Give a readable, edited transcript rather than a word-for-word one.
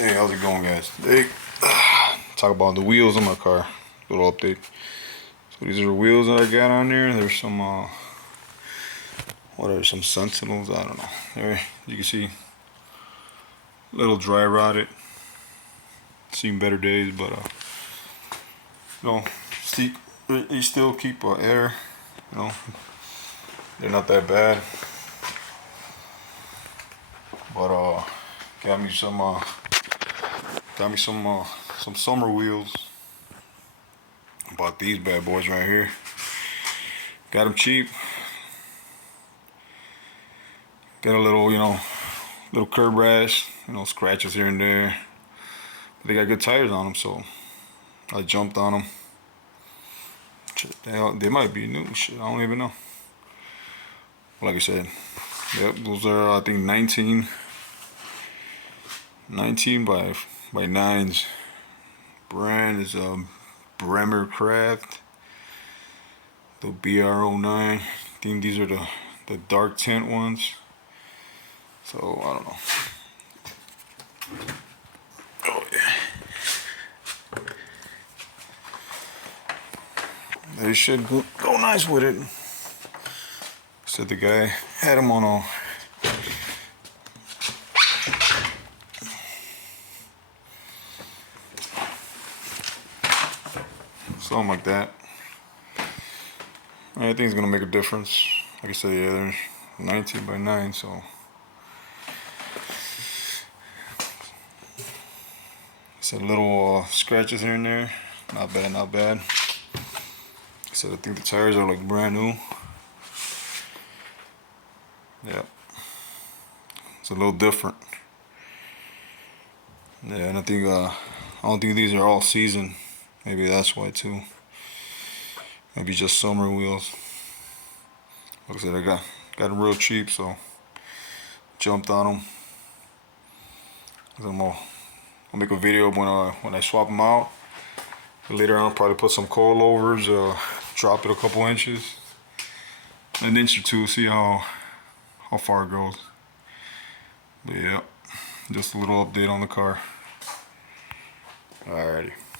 Hey, how's it going, guys? Today, talk about the wheels on my car. Little update. So these are the wheels that I got on there. There's some, what are some Sentinels? I don't know. There, you can see, a little dry rotted. Seen better days, but you still keep air. You know, they're not that bad. But got me some summer wheels. Bought these bad boys right here. Got them cheap. Got a little, little curb rash, scratches here and there. But they got good tires on them, so I jumped on them. They might be new. Shit, I don't even know. Like I said, yep, those are I think 19 by 9s. Brand is Bremmer Kraft, the BR09. I think these are the dark tint ones. So I don't know. Oh yeah. They should go nice with it. Said the guy had them on a something like that. I think it's gonna make a difference. Like I said, yeah, they're 19 by 9, so some little scratches here and there. Not bad, not bad. So I think the tires are like brand new. Yep. It's a little different. Yeah, and I don't think these are all season. Maybe that's why too. Maybe just summer wheels. Like I said, I got them real cheap, so jumped on them. I'm gonna make a video when I swap them out. Later on, probably put some coilovers, drop it a couple inches, an inch or two, see how far it goes. But yeah, just a little update on the car. Alrighty.